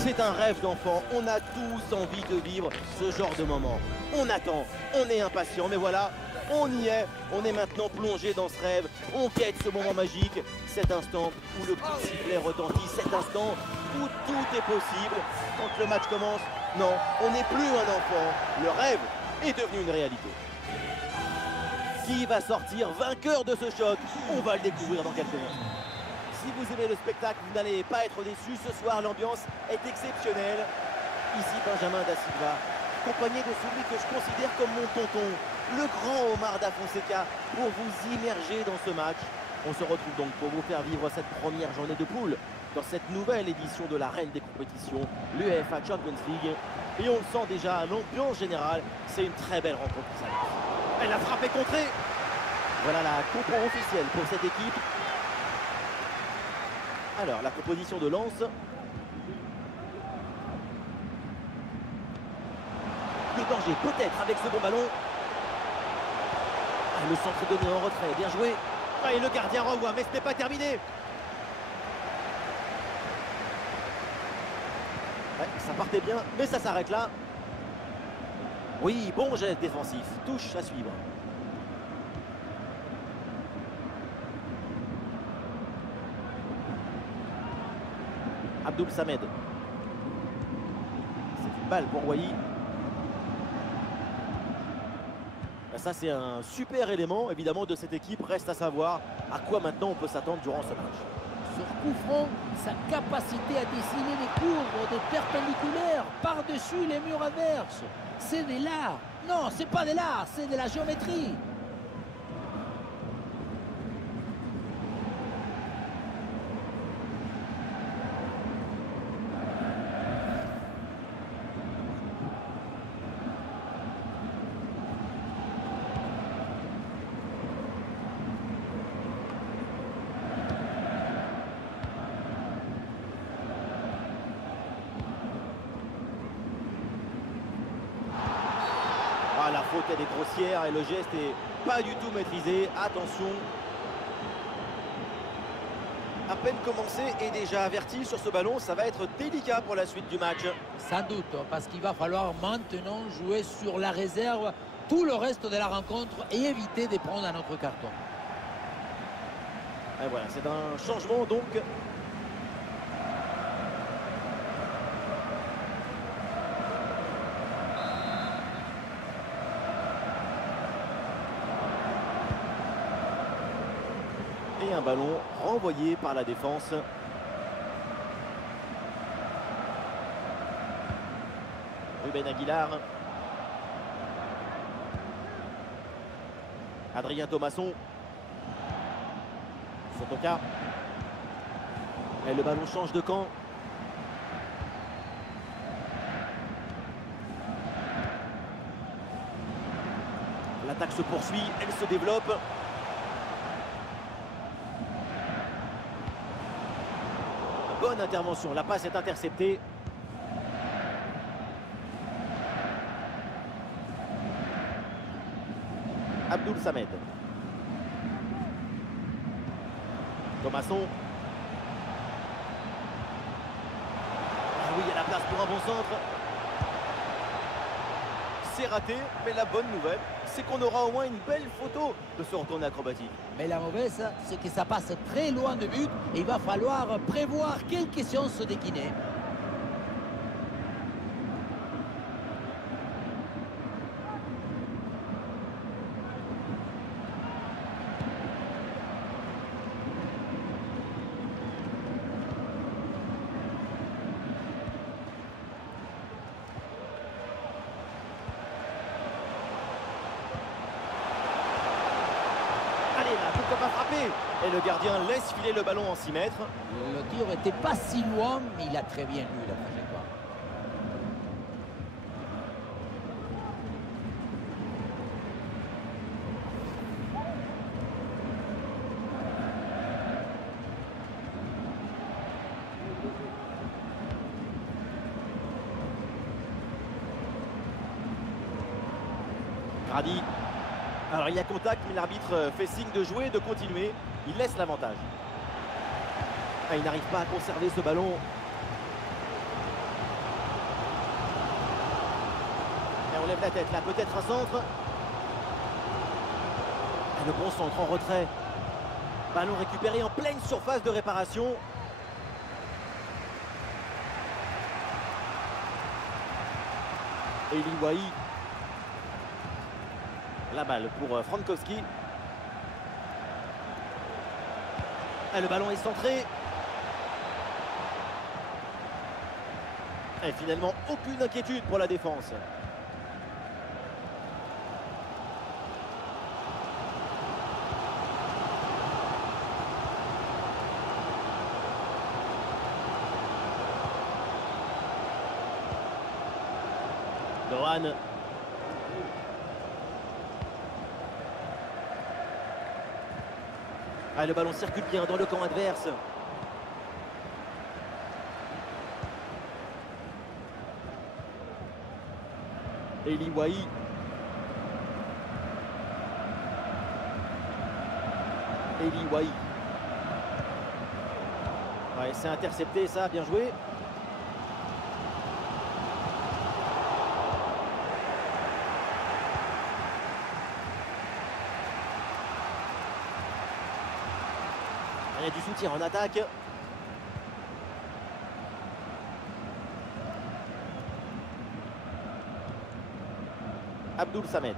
C'est un rêve d'enfant, on a tous envie de vivre ce genre de moment. On attend, on est impatient, mais voilà, on y est, on est maintenant plongé dans ce rêve, on quête ce moment magique, cet instant où le coup de sifflet retentit, cet instant où tout est possible. Quand le match commence, non, on n'est plus un enfant, le rêve est devenu une réalité. Qui va sortir vainqueur de ce choc? On va le découvrir dans quelques instants. Si vous aimez le spectacle, vous n'allez pas être déçus. Ce soir, l'ambiance est exceptionnelle. Ici, Benjamin Da Silva, accompagné de celui que je considère comme mon tonton, le grand Omar Da Fonseca, pour vous immerger dans ce match. On se retrouve donc pour vous faire vivre cette première journée de poule dans cette nouvelle édition de la reine des compétitions, l'UEFA Champions League. Et on le sent déjà, l'ambiance générale, c'est une très belle rencontre qui s'annonce. Elle a frappé contrée. Voilà la compo officielle pour cette équipe. Alors, la composition de Lens. Le danger peut-être avec ce bon ballon. Le centre donné en retrait, bien joué. Et le gardien renvoie, mais ce n'est pas terminé. Ouais, ça partait bien, mais ça s'arrête là. Oui, bon geste défensif, touche à suivre. Abdoul Samed. C'est une balle pour Wai. Ça, c'est un super élément, évidemment, de cette équipe. Reste à savoir à quoi maintenant on peut s'attendre durant ce match. Sur coup franc, sa capacité à dessiner des courbes, des perpendiculaires par-dessus les murs adverses. C'est de l'art. Non, c'est pas de l'art, c'est de la géométrie. Ah, la faute elle est grossière et le geste est pas du tout maîtrisé. Attention. À peine commencé et déjà averti sur ce ballon, ça va être délicat pour la suite du match. Sans doute, parce qu'il va falloir maintenant jouer sur la réserve tout le reste de la rencontre et éviter de prendre un autre carton. Et voilà, c'est un changement donc. Et un ballon renvoyé par la défense. Ruben Aguilar. Adrien Thomasson. Sotoka. Et le ballon change de camp. L'attaque se poursuit, elle se développe. Bonne intervention, la passe est interceptée. Abdoul Samed. Thomasson. Ah oui, il y a la place pour un bon centre. C'est raté, mais la bonne nouvelle, c'est qu'on aura au moins une belle photo de ce retourné acrobatique. Mais la mauvaise, c'est que ça passe très loin de but et il va falloir prévoir quelques séances de kiné. Pourquoi pas frapper? Et le gardien laisse filer le ballon en 6 mètres. Le tir n'était pas si loin, mais il a très bien lu la trajectoire. Grady. Alors il y a contact, mais l'arbitre fait signe de jouer, de continuer. Il laisse l'avantage. Ah, il n'arrive pas à conserver ce ballon. Et on lève la tête là, peut-être un centre. Et le bon centre en retrait. Ballon récupéré en pleine surface de réparation. Eli Wahi. La balle pour Frankowski. Et le ballon est centré. Et finalement, aucune inquiétude pour la défense. Dohan. Ah, le ballon circule bien dans le camp adverse. Eli Wahi. Eli Wahi. Ouais, c'est intercepté ça, bien joué. Il y a du soutien en attaque. Abdoul Samed.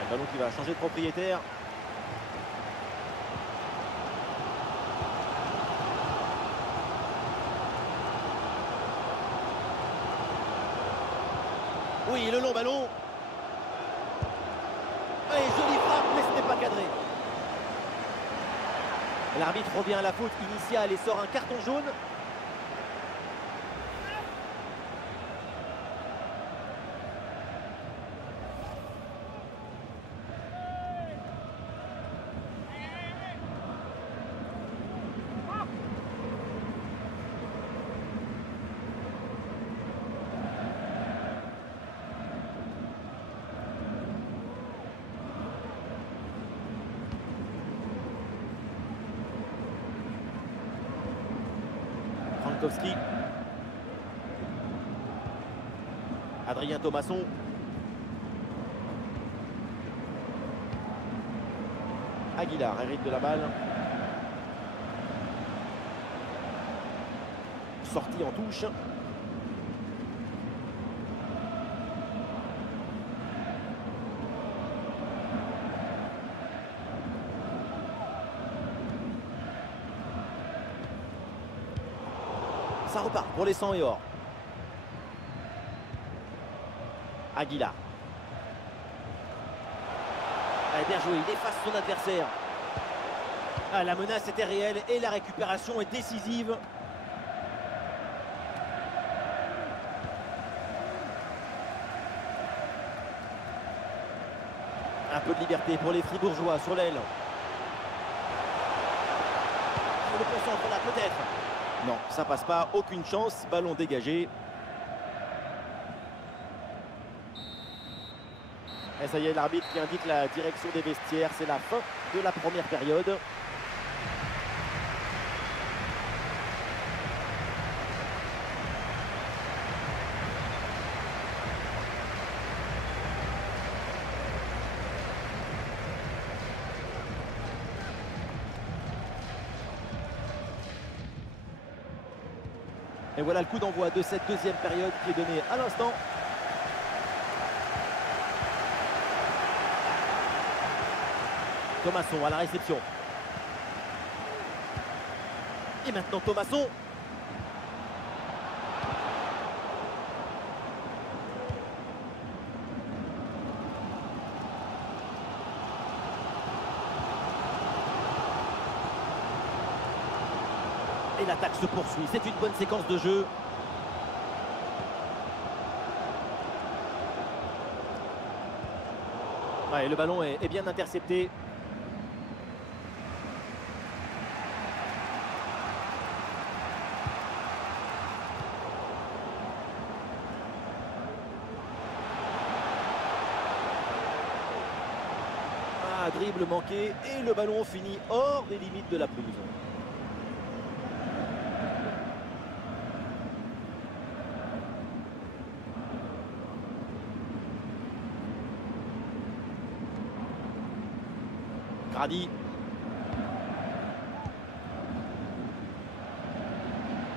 Le ballon qui va changer de propriétaire. Oui, le long ballon. Et jolie frappe, mais ce n'est pas cadré. L'arbitre revient à la faute initiale et sort un carton jaune. Frankowski. Adrien Thomasson. Aguilar hérite de la balle. Sortie en touche. Ça repart pour les 100 et or. Aguilar. Ah, bien joué, il efface son adversaire. Ah, la menace était réelle et la récupération est décisive. Un peu de liberté pour les Fribourgeois sur l'aile. Le concentre là peut-être. Non, ça passe pas, aucune chance, ballon dégagé. Et ça y est, l'arbitre qui indique la direction des vestiaires, c'est la fin de la première période. Et voilà le coup d'envoi de cette deuxième période qui est donné à l'instant. Thomasson à la réception. Et maintenant Thomasson. Et l'attaque se poursuit, c'est une bonne séquence de jeu. Ouais, le ballon est bien intercepté. Ah, dribble manqué et le ballon finit hors des limites de la pelouse. Vardy.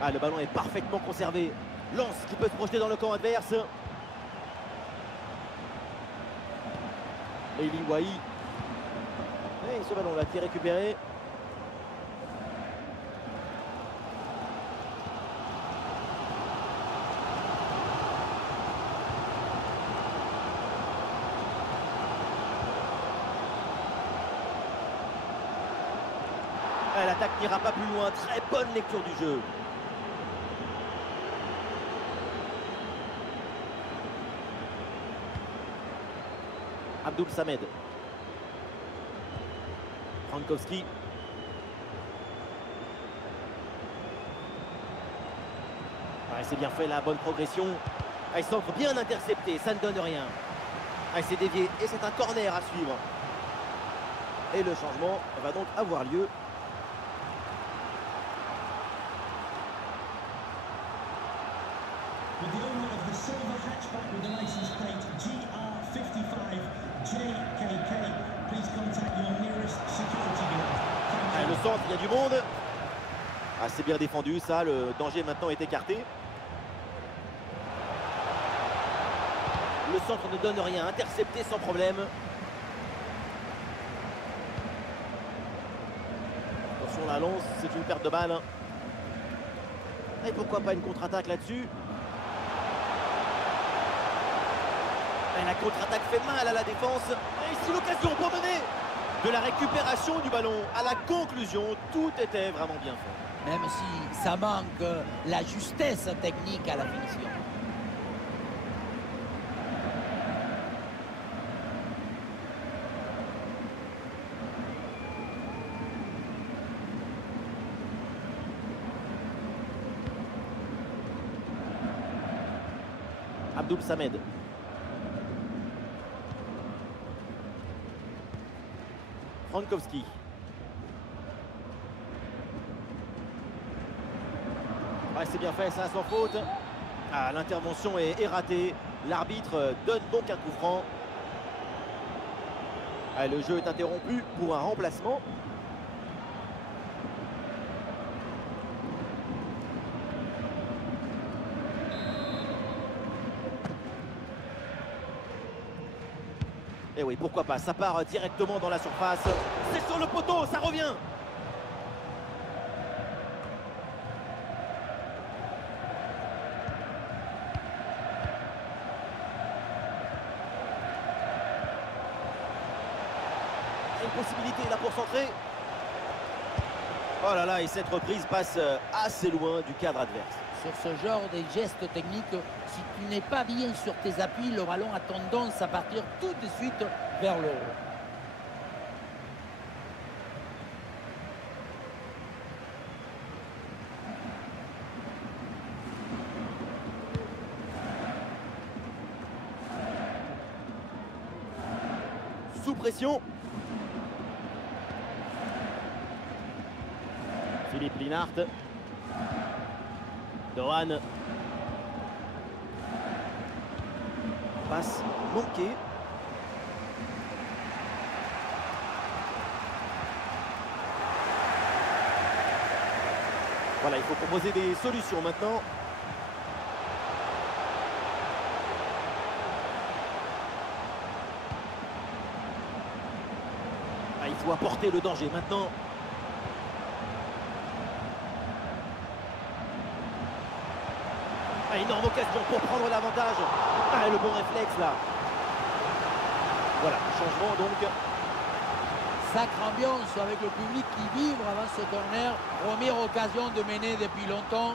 Ah, le ballon est parfaitement conservé. Lance qui peut se projeter dans le camp adverse. Eli Wahi. Et ce ballon là qui est récupéré. L'attaque n'ira pas plus loin. Très bonne lecture du jeu. Abdoul Samed. Frankowski. C'est bien fait, la bonne progression. Il centre bien intercepté, ça ne donne rien. C'est dévié et c'est un corner à suivre. Et le changement va donc avoir lieu. With the owner of the silver hatchback with the license plate GR55JKK, please contact your nearest security guard. Le centre, il y a du monde. C'est bien défendu, ça. Le danger maintenant est écarté. Le centre ne donne rien, intercepté sans problème. Attention, la lance, c'est une perte de balle. Et pourquoi pas une contre-attaque là-dessus? La contre-attaque fait mal à la défense. Et ici l'occasion pour mener. De la récupération du ballon à la conclusion, tout était vraiment bien fait. Même si ça manque la justesse technique à la finition. Abdoul Samed. Frankowski. C'est bien fait, ça sans faute. L'intervention est ratée. L'arbitre donne donc un coup franc. Le jeu est interrompu pour un remplacement. Et oui, pourquoi pas, ça part directement dans la surface. C'est sur le poteau, ça revient. Une possibilité là pour centrer. Oh là là, et cette reprise passe assez loin du cadre adverse. Sur ce genre de gestes techniques, si tu n'es pas bien sur tes appuis, le ballon a tendance à partir tout de suite vers le haut. Sous pression. Philippe Linhart. Dohan. Passe manquée. Voilà, il faut proposer des solutions maintenant. Il faut apporter le danger maintenant. Énorme occasion pour prendre l'avantage. Le bon réflexe là. Voilà, changement donc. Sacre ambiance avec le public qui vibre avant ce corner. Première occasion de mener depuis longtemps.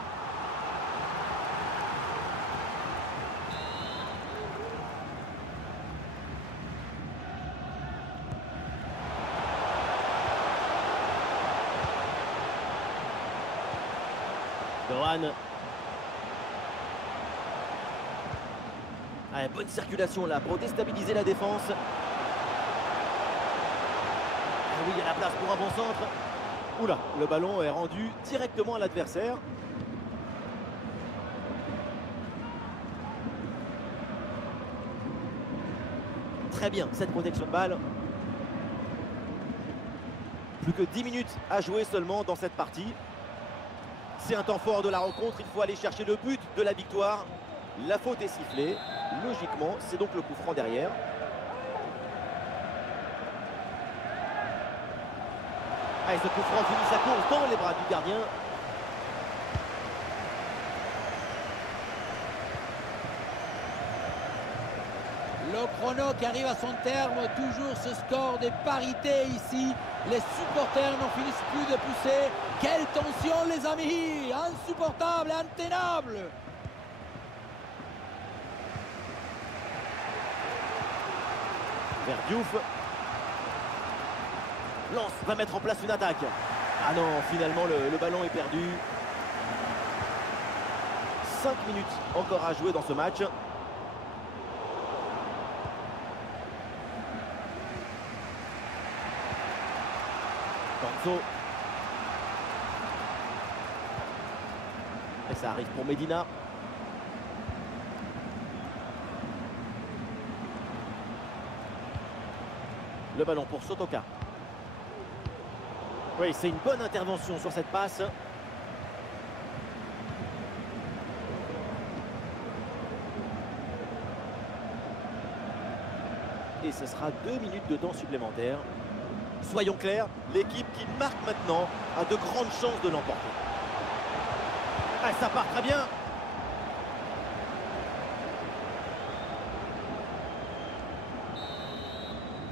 Dohan. Bonne circulation là pour déstabiliser la défense. Oui, il y a la place pour un bon centre. Oula, le ballon est rendu directement à l'adversaire. Très bien, cette protection de balle. Plus que 10 minutes à jouer seulement dans cette partie. C'est un temps fort de la rencontre, il faut aller chercher le but de la victoire. La faute est sifflée, logiquement, c'est donc le coup franc derrière. Et ce coup franc finit sa course dans les bras du gardien. Le chrono qui arrive à son terme, toujours ce score de parité ici. Les supporters n'en finissent plus de pousser. Quelle tension les amis, insupportable, intenable. Vers Diouf. Lens va mettre en place une attaque. Ah non, finalement le ballon est perdu. 5 minutes encore à jouer dans ce match. Danso. Et ça arrive pour Medina. Le ballon pour Sotoka. Oui, c'est une bonne intervention sur cette passe. Et ce sera 2 minutes de temps supplémentaire. Soyons clairs, l'équipe qui marque maintenant a de grandes chances de l'emporter. Ah, ça part très bien.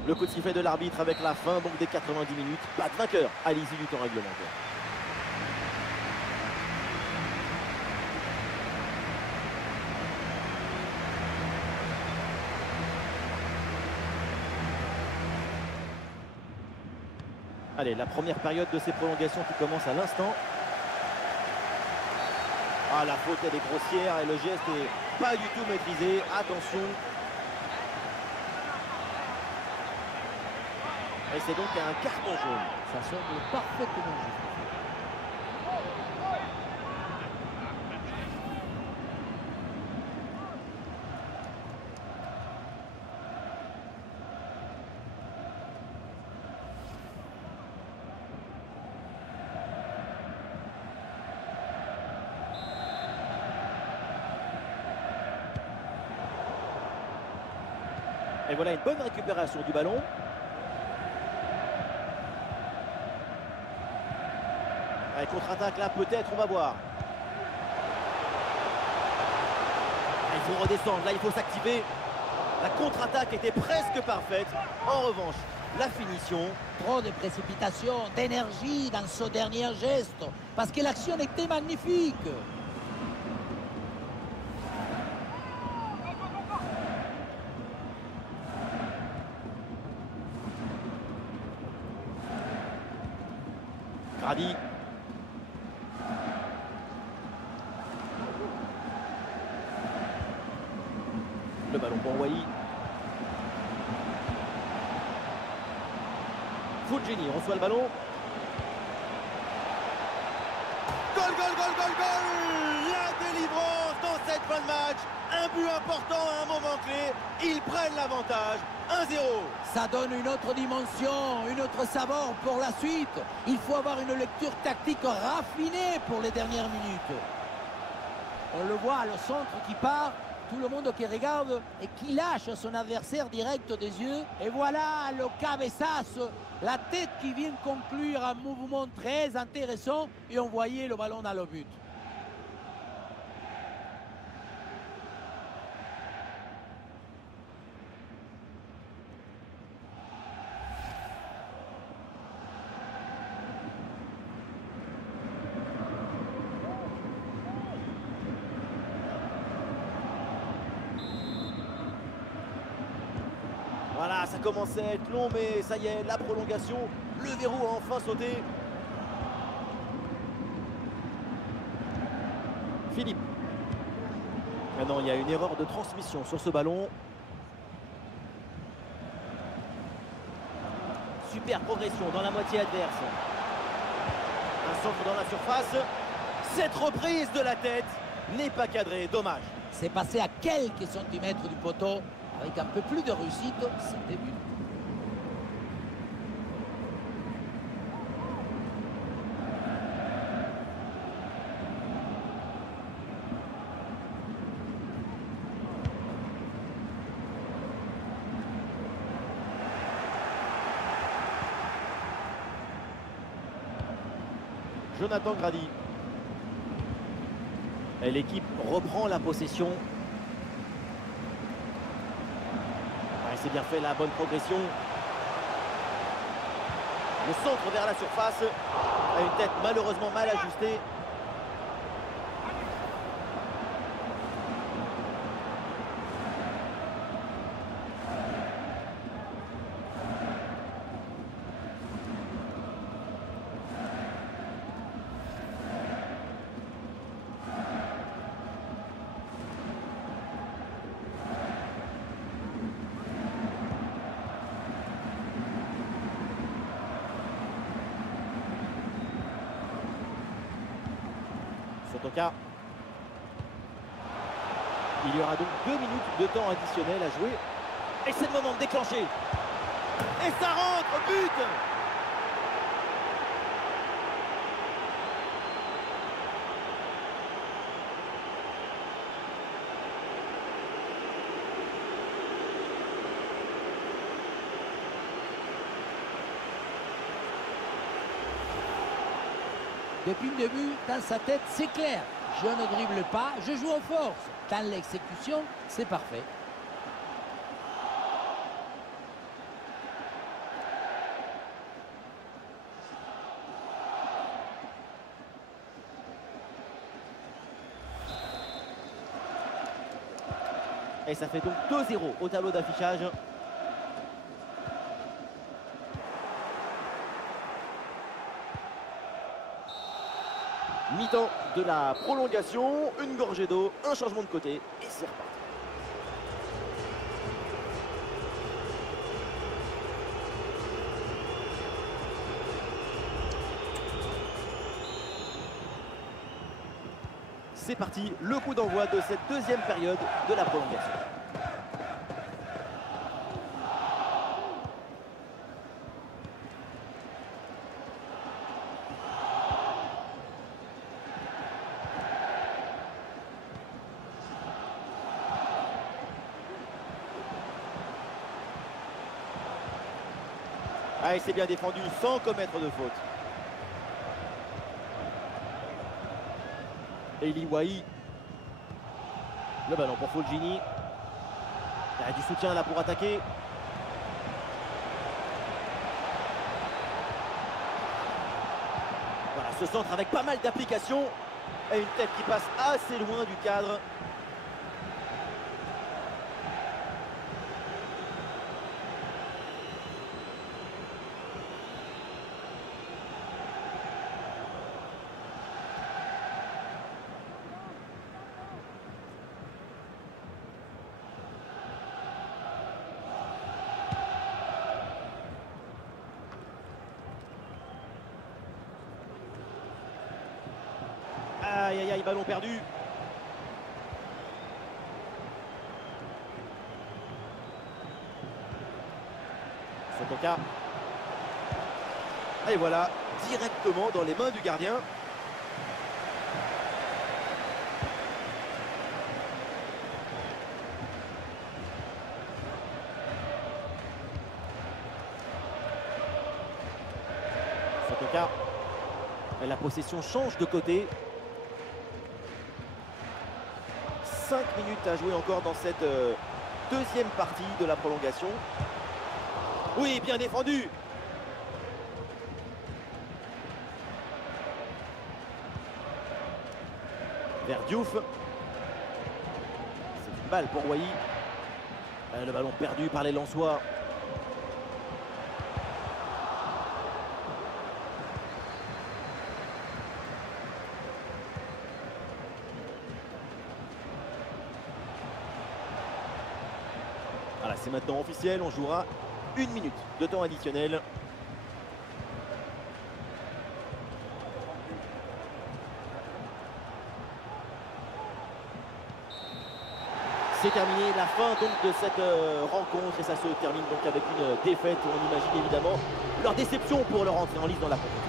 Le coup de sifflet de l'arbitre avec la fin donc des 90 minutes. Pas de vainqueur à l'issue du temps réglementaire. Allez, la première période de ces prolongations qui commence à l'instant. Ah, la faute elle est grossière et le geste n'est pas du tout maîtrisé. Attention. Et c'est donc un carton jaune. Ça semble parfaitement juste. Et voilà une bonne récupération du ballon. Allez, contre-attaque là, peut-être, on va voir. Il faut redescendre, là il faut s'activer. La contre-attaque était presque parfaite. En revanche, la finition. Trop de précipitation, d'énergie dans ce dernier geste, parce que l'action était magnifique. Grady. Le ballon pour Wai. Fulgini reçoit le ballon. Goal, goal, goal, goal, goal! La délivrance dans cette fin de match. Un but important à un moment clé. Ils prennent l'avantage. 1-0. Ça donne une autre dimension, une autre saveur pour la suite. Il faut avoir une lecture tactique raffinée pour les dernières minutes. On le voit, le centre qui part, tout le monde qui regarde et qui lâche son adversaire direct des yeux. Et voilà le cabeçazo, la tête qui vient conclure un mouvement très intéressant et on voyait le ballon dans le but. Voilà, ça commençait à être long, mais ça y est, la prolongation, le verrou a enfin sauté. Philippe. Maintenant, il y a une erreur de transmission sur ce ballon. Super progression dans la moitié adverse. Un centre dans la surface. Cette reprise de la tête n'est pas cadrée, dommage. C'est passé à quelques centimètres du poteau. Avec un peu plus de réussite, c'était but. Jonathan Grady. Et l'équipe reprend la possession. C'est bien fait, la bonne progression. Le centre vers la surface. Une tête malheureusement mal ajustée. Sotoka. Il y aura donc 2 minutes de temps additionnel à jouer. Et c'est le moment de déclencher. Et ça rentre, but! Depuis le début, dans sa tête, c'est clair. Je ne dribble pas, je joue en force. Dans l'exécution, c'est parfait. Et ça fait donc 2-0 au tableau d'affichage. Mi-temps de la prolongation, une gorgée d'eau, un changement de côté et c'est reparti. C'est parti, le coup d'envoi de cette deuxième période de la prolongation. Ah, et c'est bien défendu sans commettre de faute. Eli Wahi. Le ballon pour Fulgini. Il y a du soutien là pour attaquer. Voilà, ce centre avec pas mal d'applications. Et une tête qui passe assez loin du cadre. Aïe aïe aïe, ballon perdu. Sotoka. Et voilà, directement dans les mains du gardien. Sotoka. Et la possession change de côté. 5 minutes à jouer encore dans cette deuxième partie de la prolongation. Oui, bien défendu. Vers Diouf. C'est une balle pour Wahi. Le ballon perdu par les Lensois. Voilà, c'est maintenant officiel, on jouera 1 minute de temps additionnel. C'est terminé, la fin donc de cette rencontre et ça se termine donc avec une défaite. On imagine évidemment leur déception pour leur entrée en lice dans la compétition.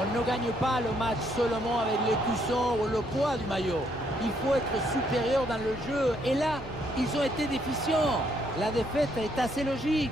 On ne gagne pas le match seulement avec les cuissons ou le poids du maillot. Il faut être supérieur dans le jeu et là, ils ont été déficients. La défaite est assez logique.